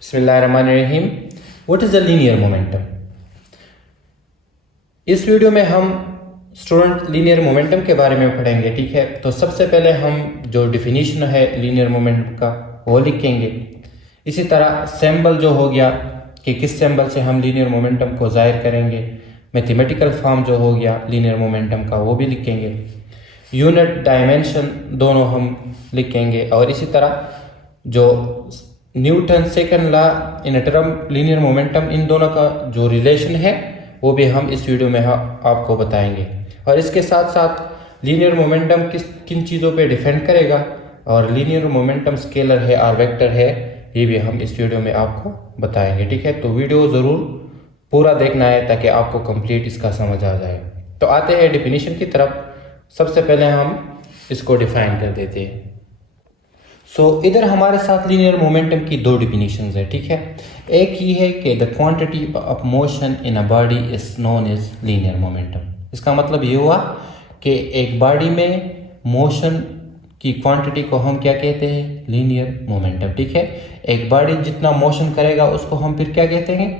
बिस्मिल्लाहिर्रहमानिर्रहीम। What is the linear momentum. इस video में हम स्टूडेंट लीनियर मोमेंटम के बारे में पढ़ेंगे। ठीक है, तो सबसे पहले हम जो डिफिनीशन है लीनियर मोमेंटम का वो लिखेंगे। इसी तरह सिंबल जो हो गया कि किस सिंबल से हम लीनियर मोमेंटम को ज़ाहिर करेंगे। मैथमेटिकल फॉर्म जो हो गया लीनियर मोमेंटम का वो भी लिखेंगे। यूनिट डायमेंशन दोनों हम लिखेंगे और इसी तरह जो Newton second law in term linear momentum, इन दोनों का जो रिलेशन है वो भी हम इस वीडियो में आपको बताएंगे। और इसके साथ साथ लीनियर मोमेंटम किन चीज़ों पे डिपेंड करेगा और लीनियर मोमेंटम स्केलर है और वेक्टर है, ये भी हम इस वीडियो में आपको बताएंगे। ठीक है, तो वीडियो ज़रूर पूरा देखना है ताकि आपको कंप्लीट इसका समझ आ जाए। तो आते हैं डिफिनीशन की तरफ। सबसे पहले हम इसको डिफाइन कर देते हैं। इधर हमारे साथ लीनियर मोमेंटम की दो डिफिनीशंस है। ठीक है, एक ही है कि the quantity of motion in a body is known as linear momentum. इसका मतलब ये हुआ कि एक बॉडी में मोशन की क्वांटिटी को हम क्या कहते हैं, लीनियर मोमेंटम। ठीक है, एक बॉडी जितना मोशन करेगा उसको हम फिर क्या कहते हैं,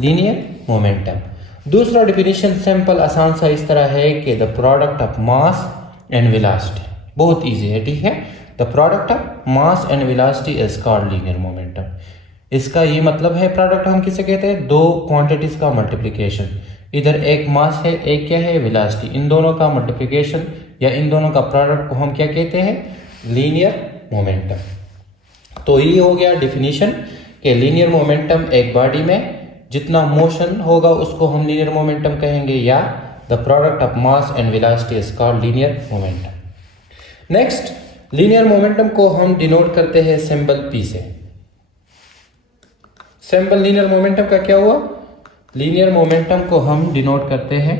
लीनियर मोमेंटम। दूसरा डिफिनीशन सिंपल आसान सा इस तरह है कि the product of mass and velocity. बहुत इजी है। ठीक है, the product of mass and velocity is called linear momentum. इसका ये मतलब है, प्रोडक्ट हम किसे कहते हैं, दो क्वांटिटीज का मल्टीप्लिकेशन। इधर एक मास है, एक क्या है, वेलोसिटी। इन दोनों का मल्टीप्लिकेशन या इन दोनों का प्रोडक्ट को हम क्या कहते हैं, लीनियर मोमेंटम। तो ये हो गया डिफिनीशन कि लीनियर मोमेंटम एक बॉडी में जितना मोशन होगा उसको हम लीनियर मोमेंटम कहेंगे, या the product of mass and velocity is called linear momentum. Next, linear momentum को हम डिनोट करते हैं सिंबल P से। सिंबल लीनियर मोमेंटम का क्या हुआ, लीनियर मोमेंटम को हम डिनोट करते हैं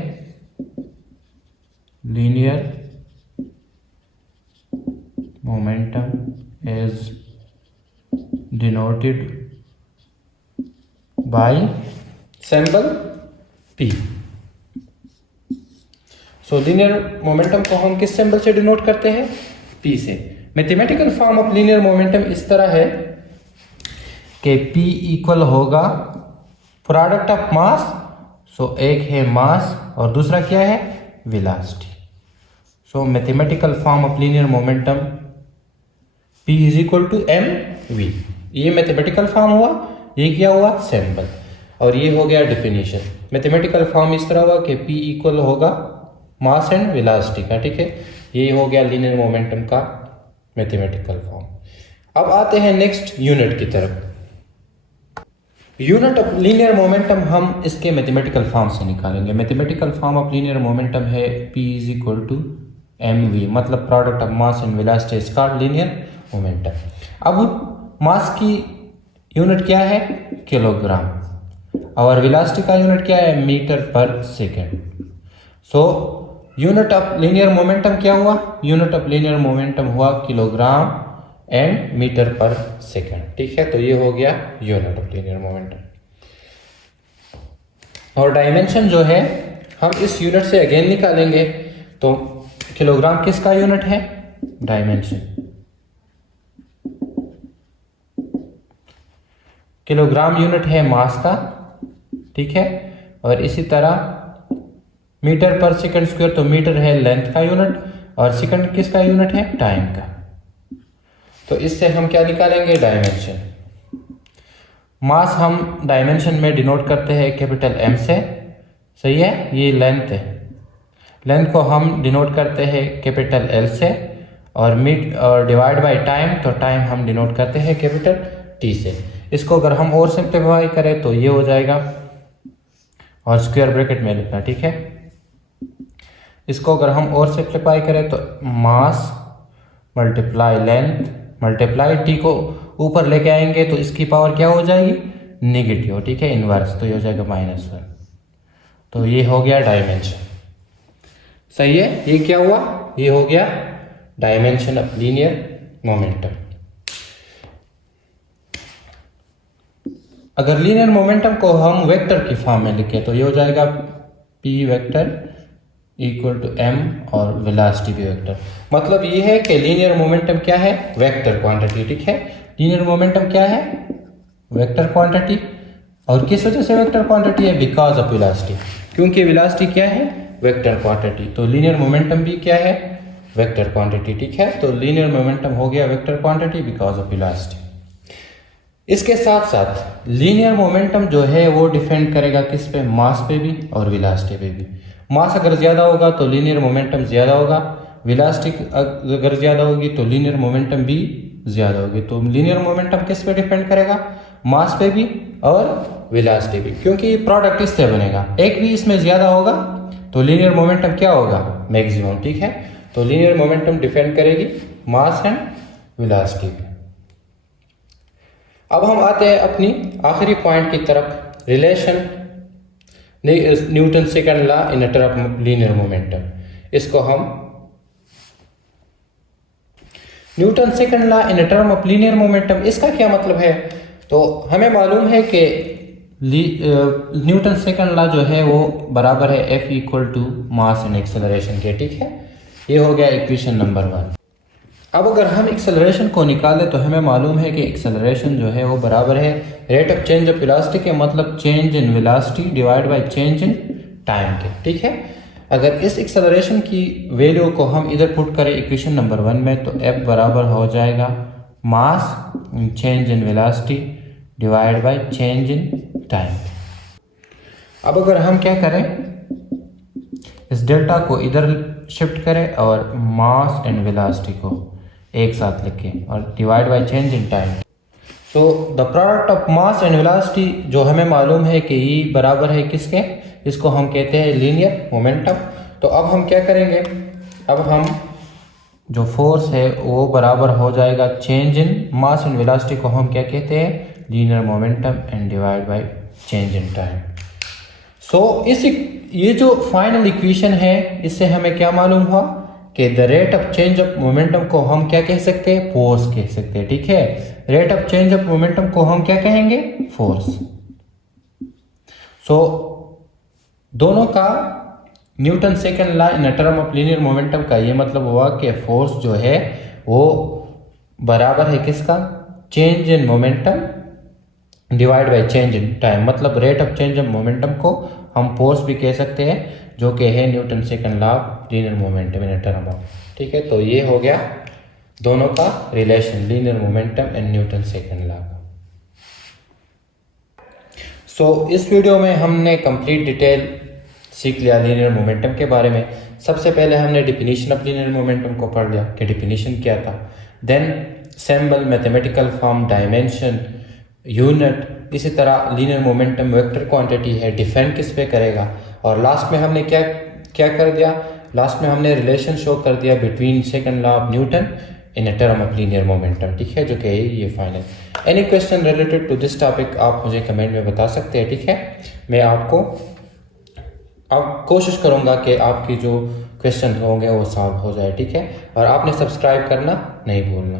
linear momentum is denoted by symbol P। Linear momentum को हम किस सिंबल से डिनोट करते हैं, P से। Mathematical form of linear momentum इस तरह है कि P इक्वल होगा प्रोडक्ट ऑफ मास। एक है मास और दूसरा क्या है, velocity. Mathematical form of linear momentum P is equal to mv। ये मैथमेटिकल फॉर्म हुआ, ये क्या हुआ, सिंबल, और ये हो गया डिफिनीशन। मैथमेटिकल फॉर्म इस तरह हुआ कि P इक्वल होगा मास एंड वेलोसिटी का। ठीक है, ये हो गया लीनियर मोमेंटम का मैथमेटिकल फॉर्म। अब आते हैं नेक्स्ट यूनिट की तरफ। यूनिट ऑफ लीनियर मोमेंटम हम इसके मैथमेटिकल फॉर्म से निकालेंगे। Mathematical form of linear momentum है P is equal to mv, मतलब product of mass and velocity is called linear momentum. अब मास की यूनिट क्या है, किलोग्राम, और वेलोसिटी का यूनिट क्या है, मीटर पर second. Unit of linear momentum क्या हुआ, यूनिट ऑफ लीनियर मोमेंटम हुआ किलोग्राम एंड मीटर पर सेकेंड। ठीक है, तो ये हो गया यूनिट ऑफ लीनियर मोमेंटम। और डायमेंशन जो है हम इस यूनिट से अगेन निकालेंगे। तो किलोग्राम किसका यूनिट है, डायमेंशन। किलोग्राम यूनिट है मास का। ठीक है, और इसी तरह मीटर पर सेकंड स्क्वायर, तो मीटर है लेंथ का यूनिट और सेकंड किसका यूनिट है, टाइम का। तो इससे हम क्या निकालेंगे, डायमेंशन। मास हम डायमेंशन में डिनोट करते हैं कैपिटल M से, सही है। ये लेंथ है, लेंथ को हम डिनोट करते हैं कैपिटल L से, और डिवाइड बाय टाइम, तो टाइम हम डिनोट करते हैं कैपिटल T से। इसको अगर हम और सिंप्लीफाई करें तो ये हो जाएगा, और स्क्वायर ब्रैकेट में लिखना। ठीक है, इसको अगर हम और सिंप्लीफाई करें तो मास मल्टीप्लाई लेंथ मल्टीप्लाई T को ऊपर लेके आएंगे तो इसकी पावर क्या हो जाएगी, नेगेटिव। ठीक है, इनवर्स, तो ये हो जाएगा -1। तो ये हो गया डायमेंशन, सही है। ये क्या हुआ, ये हो गया डायमेंशन ऑफ लीनियर मोमेंटम। अगर लीनियर मोमेंटम को हम वेक्टर की फॉर्म में लिखें तो ये हो जाएगा P vector equal to m और वेलोसिटी भी वेक्टर। मतलब ये है कि लीनियर मोमेंटम क्या है, वेक्टर क्वांटिटी। ठीक है, लीनियर मोमेंटम क्या है, वेक्टर क्वांटिटी। और किस वजह से वेक्टर क्वांटिटी है? बिकॉज ऑफ वेलोसिटी, क्योंकि वेलोसिटी क्या है? Vector quantity. तो लीनियर मोमेंटम भी क्या है? वेक्टर क्वांटिटी, ठीक है। तो लीनियर मोमेंटम हो गया vector quantity because of velocity. इसके साथ साथ लीनियर मोमेंटम जो है वो डिपेंड करेगा किस पे? मास पे भी और वेलोसिटी पे भी। मास अगर ज़्यादा होगा तो लीनियर मोमेंटम ज़्यादा होगा, वेलोसिटी अगर ज़्यादा होगी तो लीनियर मोमेंटम भी ज़्यादा होगी। तो लीनियर मोमेंटम किस पे डिपेंड करेगा? मास पे भी और वेलोसिटी भी, क्योंकि प्रोडक्ट इससे बनेगा। एक भी इसमें ज़्यादा होगा तो लीनियर मोमेंटम क्या होगा? मैक्सिमम, ठीक है। तो लीनियर मोमेंटम डिपेंड करेगी मास एंड वेलोसिटी पे। अब हम आते हैं अपनी आखिरी पॉइंट की तरफ, relation Newton second law in term of linear momentum. इसको हम Newton second law in term of linear momentum, इसका क्या मतलब है? तो हमें मालूम है कि न्यूटन सेकंड लॉ जो है वो बराबर है F equal to mass and acceleration के, ठीक है। ये हो गया इक्वेशन नंबर 1। अब अगर हम एक्सेलरेशन को निकालें तो हमें मालूम है कि एक्सेलरेशन जो है वो बराबर है rate of change of velocity के, मतलब change in velocity divide by change in time के, ठीक है। अगर इस एक्सेलरेशन की वैल्यू को हम इधर पुट करें इक्वेशन नंबर 1 में, तो F बराबर हो जाएगा mass change in velocity divide by change in time. अब अगर हम क्या करें, इस डेल्टा को इधर शिफ्ट करें और मास एंड वेलोसिटी को एक साथ लिखें और divide by change in time. So the product of mass and velocity जो हमें मालूम है कि E बराबर है किसके? इसको हम कहते हैं लीनियर मोमेंटम। तो अब हम क्या करेंगे, अब हम जो फोर्स है वो बराबर हो जाएगा change in mass and velocity को हम क्या कहते हैं? Linear momentum and divide by change in time. So ये जो फाइनल इक्वेशन है इससे हमें क्या मालूम हुआ कि the rate of change of momentum को हम क्या कह सकते हैं? फोर्स कह सकते हैं, ठीक है। Rate of change of momentum को हम क्या कहेंगे? फोर्स। सो दोनों का Newton second law in term of linear momentum का ये मतलब हुआ कि फोर्स जो है वो बराबर है किसका? Change in momentum divide by change in time. मतलब rate of change of momentum को हम फोर्स भी कह सकते हैं, जो कि है Newton second law of linear momentum in term of, ठीक है। तो ये हो गया दोनों का relation, linear momentum and Newton second law का। सो इस वीडियो में हमने कंप्लीट डिटेल सीख लिया लीनियर मोमेंटम के बारे में। सबसे पहले हमने डिफिनीशन ऑफ लीनियर मोमेंटम को पढ़ लिया कि डिफिनीशन क्या था। Then symbol, mathematical form, dimension, unit, इसी तरह लीनियर मोमेंटम वेक्टर क्वांटिटी है, डिफेंड किस पे करेगा। और लास्ट में हमने क्या क्या कर दिया? लास्ट में हमने रिलेशन शो कर दिया between second law of Newton in term of linear momentum, ठीक है, जो कि ये final. Any question related to this topic आप मुझे कमेंट में बता सकते हैं, ठीक है। मैं आपको अब कोशिश करूंगा कि आपकी जो क्वेश्चन होंगे वो सॉल्व हो जाए, ठीक है। और आपने सब्सक्राइब करना नहीं भूलना।